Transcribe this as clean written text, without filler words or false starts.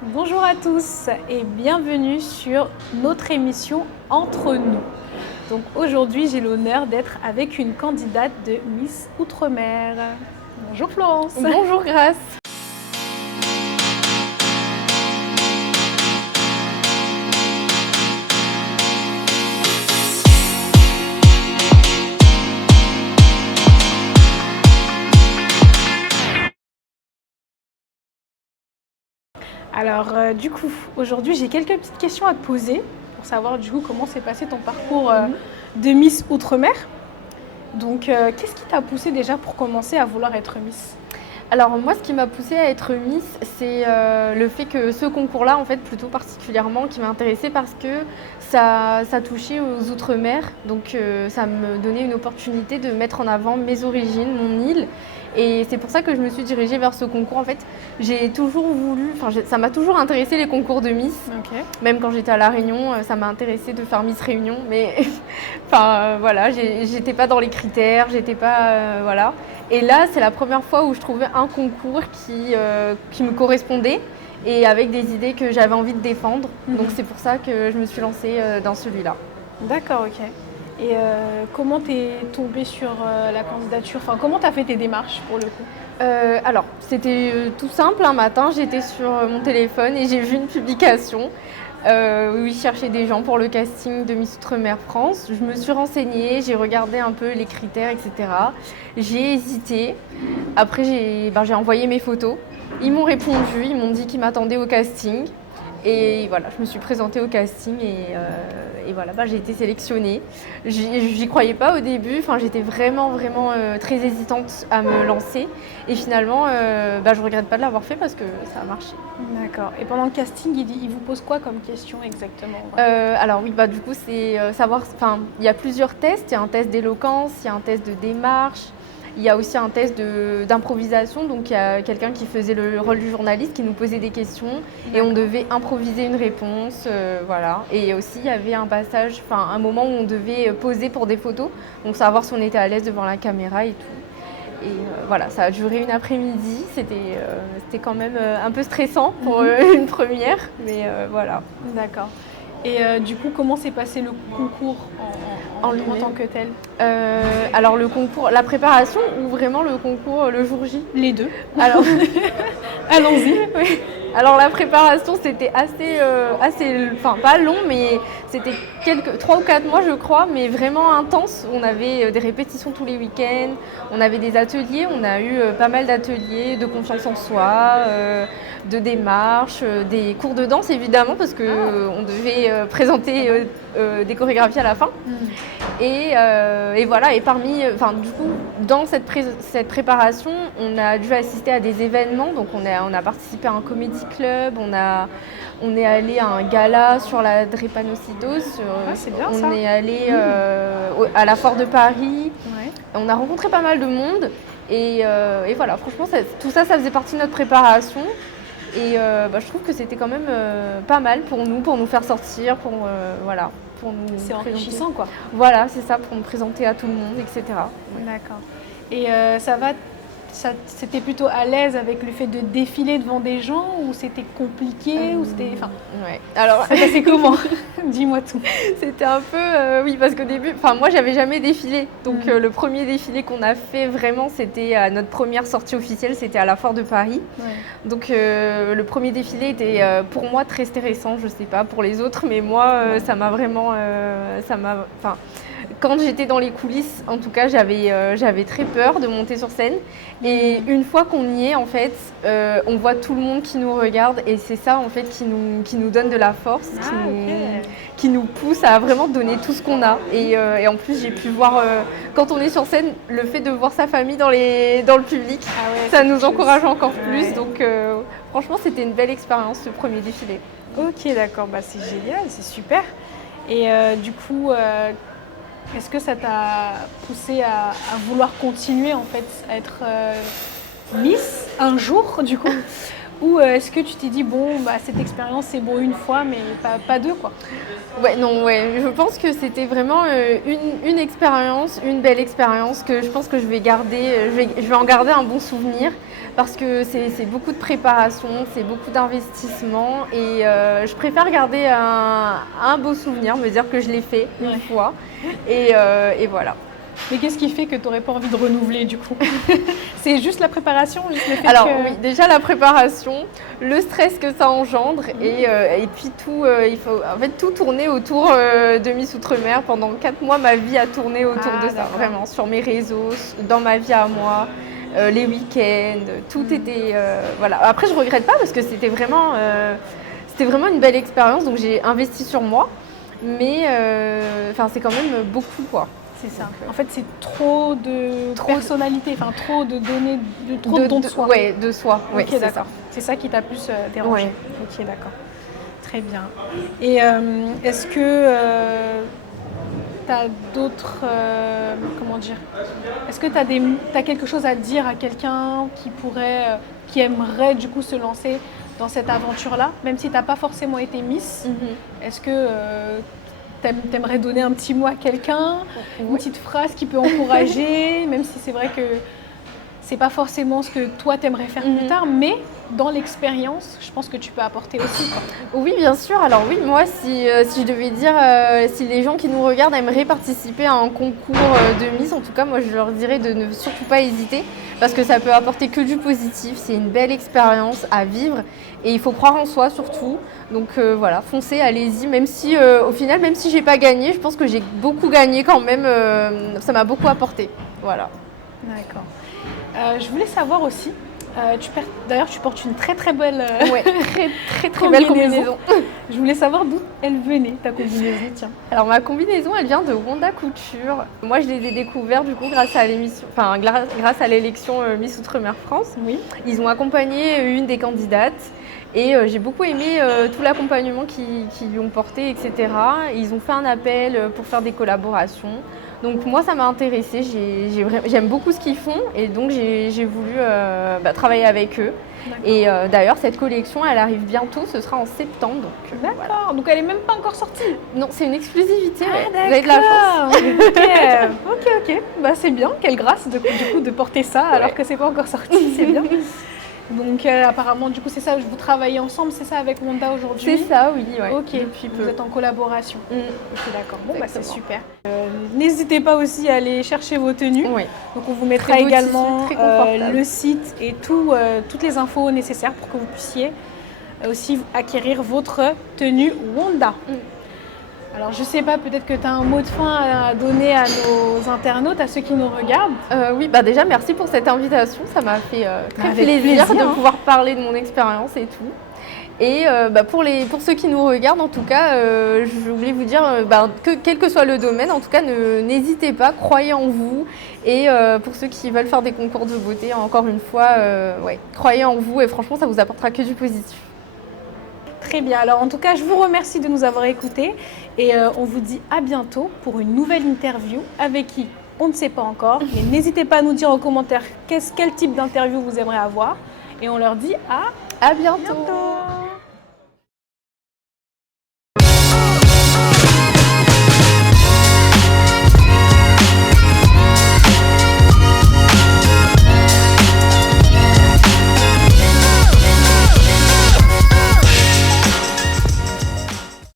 Bonjour à tous et bienvenue sur notre émission Entre nous. Donc aujourd'hui, j'ai l'honneur d'être avec une candidate de Miss Outre-mer. Bonjour Florence. Bonjour Grace. Alors du coup, aujourd'hui, j'ai quelques petites questions à te poser pour savoir du coup comment s'est passé ton parcours de Miss Outre-mer. Donc qu'est-ce qui t'a poussé déjà pour commencer à vouloir être Miss ? Alors moi, ce qui m'a poussée à être Miss, c'est le fait que ce concours-là, en fait, plutôt particulièrement, qui m'a intéressée parce que ça touchait aux Outre-mer. Donc ça me donnait une opportunité de mettre en avant mes origines, mon île. Et c'est pour ça que je me suis dirigée vers ce concours. En fait, j'ai toujours voulu, ça m'a toujours intéressé les concours de Miss. Ok. Même quand j'étais à La Réunion, ça m'a intéressé de faire Miss Réunion. Mais voilà, j'étais pas dans les critères, j'étais pas, voilà. Et là, c'est la première fois où je trouvais un concours qui me correspondait et avec des idées que j'avais envie de défendre. Donc c'est pour ça que je me suis lancée dans celui-là. D'accord, ok. Et comment t'es tombée sur la candidature ? Enfin, comment t'as fait tes démarches pour le coup ? Alors, c'était tout simple. Un matin, j'étais sur mon téléphone et j'ai vu une publication où ils cherchaient des gens pour le casting de Miss Outre-mer France. Je me suis renseignée, j'ai regardé un peu les critères, etc. J'ai hésité. Après, j'ai envoyé mes photos. Ils m'ont répondu, ils m'ont dit qu'ils m'attendaient au casting. Et voilà, je me suis présentée au casting et voilà, j'ai été sélectionnée. J'y croyais pas au début, j'étais vraiment très hésitante à me lancer. Et finalement, je regrette pas de l'avoir fait parce que ça a marché. D'accord. Et pendant le casting, il vous pose quoi comme question exactement ? Alors oui, du coup, c'est savoir, il y a plusieurs tests. Il y a un test d'éloquence, il y a un test de démarche. Il y a aussi un test d'improvisation, donc il y a quelqu'un qui faisait le rôle du journaliste, qui nous posait des questions et on devait improviser une réponse, voilà. Et aussi il y avait un passage, un moment où on devait poser pour des photos, donc savoir si on était à l'aise devant la caméra et tout. Et voilà, ça a duré une après-midi, c'était quand même un peu stressant pour une première, mais voilà. D'accord. Et du coup, comment s'est passé le concours en tant que tel ? Alors le concours, la préparation ou vraiment le concours le jour J ? Les deux. Alors, allons-y. Oui. Alors la préparation c'était assez, pas long mais c'était 3 ou 4 mois je crois, mais vraiment intense. On avait des répétitions tous les week-ends, on avait des ateliers, on a eu pas mal d'ateliers de confiance en soi, de démarche, des cours de danse évidemment parce qu'on devait présenter des chorégraphies à la fin. Et voilà, et du coup, dans cette préparation, on a dû assister à des événements. Donc on a participé à un comedy club, on est allé à un gala sur la drépanocytose. C'est bien, on ça. est allé à la Foire de Paris. Ouais. On a rencontré pas mal de monde. Et voilà, franchement, tout ça faisait partie de notre préparation. Et je trouve que c'était quand même pas mal pour nous faire sortir, voilà. C'est enrichissant, quoi. Voilà, c'est ça, pour me présenter à tout le monde, etc. Ouais. D'accord. Et c'était plutôt à l'aise avec le fait de défiler devant des gens ou c'était compliqué ou c'était, ouais. Alors, ça passait comment ? Dis-moi tout. C'était un peu, oui, parce qu'au début, moi, j'avais jamais défilé. Donc, le premier défilé qu'on a fait vraiment, c'était à notre première sortie officielle, c'était à la Foire de Paris. Ouais. Donc, le premier défilé était pour moi très stressant. Je sais pas pour les autres, mais moi, ça m'a vraiment, quand j'étais dans les coulisses, en tout cas, j'avais très peur de monter sur scène. Et une fois qu'on y est, en fait, on voit tout le monde qui nous regarde et c'est ça, en fait, qui nous donne de la force, qui nous pousse à vraiment donner tout ce qu'on a. Et en plus, j'ai pu voir, quand on est sur scène, le fait de voir sa famille dans le public, ça nous encourage encore plus. Ouais. Donc, franchement, c'était une belle expérience, ce premier défilé. Ok, d'accord, c'est génial, c'est super. Et du coup, est-ce que ça t'a poussé à vouloir continuer en fait à être Miss un jour du coup ? Ou est-ce que tu t'es dit cette expérience c'est bon une fois mais pas deux quoi ? Je pense que c'était vraiment une expérience, une belle expérience que je pense que je vais garder, je vais en garder un bon souvenir. parce que c'est beaucoup de préparation, c'est beaucoup d'investissement et je préfère garder un beau souvenir, me dire que je l'ai fait une fois et voilà. Mais qu'est-ce qui fait que tu n'aurais pas envie de renouveler du coup? C'est juste la préparation, juste le fait Alors que... oui, déjà la préparation, le stress que ça engendre et puis tout, il faut en fait tout tourner autour de Miss Outre-mer. Pendant 4 mois, ma vie a tourné autour de ça, vraiment, sur mes réseaux, dans ma vie à moi, les week-ends, tout était... voilà. Après, je regrette pas parce que c'était vraiment une belle expérience, donc j'ai investi sur moi, mais c'est quand même beaucoup, quoi. C'est ça. En fait, c'est trop de personnalité, enfin trop de données, trop de dons de soi. Oui, de soi. Ok, c'est d'accord. ça. C'est ça qui t'a plus dérangé. Ouais. Ok, d'accord. Très bien. Et est-ce que tu as d'autres... comment dire? Est-ce que tu as quelque chose à dire à quelqu'un qui aimerait du coup se lancer dans cette aventure-là, même si tu n'as pas forcément été Miss? Est-ce que... t'aimerais donner un petit mot à quelqu'un, une petite phrase qui peut encourager, même si c'est vrai que c'est pas forcément ce que toi t'aimerais faire plus tard, mais dans l'expérience, je pense que tu peux apporter aussi, quoi. Oui, bien sûr. Alors oui, moi, si je devais dire, si les gens qui nous regardent aimeraient participer à un concours de Miss, en tout cas, moi, je leur dirais de ne surtout pas hésiter, parce que ça peut apporter que du positif. C'est une belle expérience à vivre et il faut croire en soi surtout. Donc voilà, foncez, allez-y, même si au final, même si j'ai pas gagné, je pense que j'ai beaucoup gagné quand même, ça m'a beaucoup apporté. Voilà. D'accord. Je voulais savoir aussi, d'ailleurs tu portes une très très belle très belle combinaison. Je voulais savoir d'où elle venait, ta combinaison, tiens. Alors ma combinaison, elle vient de Wanda Couture. Moi, je les ai découverts du coup grâce à l'élection Miss Outre-mer France. Oui. Ils ont accompagné une des candidates. Et j'ai beaucoup aimé tout l'accompagnement qu'ils lui ont porté, etc. Ils ont fait un appel pour faire des collaborations. Donc moi, ça m'a intéressée. J'aime beaucoup ce qu'ils font et donc j'ai voulu travailler avec eux. Et d'ailleurs, cette collection, elle arrive bientôt. Ce sera en septembre. D'accord. Voilà. Donc elle n'est même pas encore sortie? Non, c'est une exclusivité. Ah, vous avez de la chance. Ok. Bah, c'est bien. Quelle grâce du coup, de porter ça alors que c'est pas encore sorti. C'est bien. Donc apparemment, du coup, c'est ça, vous travaillez ensemble, c'est ça, avec Wanda aujourd'hui? C'est ça, oui. Ouais. Ok, depuis vous êtes en collaboration. Ok, d'accord. Bon, c'est super. N'hésitez pas aussi à aller chercher vos tenues. Oui. Donc on vous mettra également le site et toutes les infos nécessaires pour que vous puissiez aussi acquérir votre tenue Wanda. Alors je sais pas, peut-être que tu as un mot de fin à donner à nos internautes, à ceux qui nous regardent. Oui, déjà merci pour cette invitation, ça m'a fait très plaisir de pouvoir parler de mon expérience et tout. Et pour ceux qui nous regardent, en tout cas, je voulais vous dire que quel que soit le domaine, en tout cas, n'hésitez pas, croyez en vous. Et pour ceux qui veulent faire des concours de beauté, encore une fois, croyez en vous et franchement, ça vous apportera que du positif. Très bien, alors en tout cas je vous remercie de nous avoir écoutés et on vous dit à bientôt pour une nouvelle interview avec qui on ne sait pas encore, mais n'hésitez pas à nous dire en commentaire quel type d'interview vous aimeriez avoir et on leur dit à bientôt.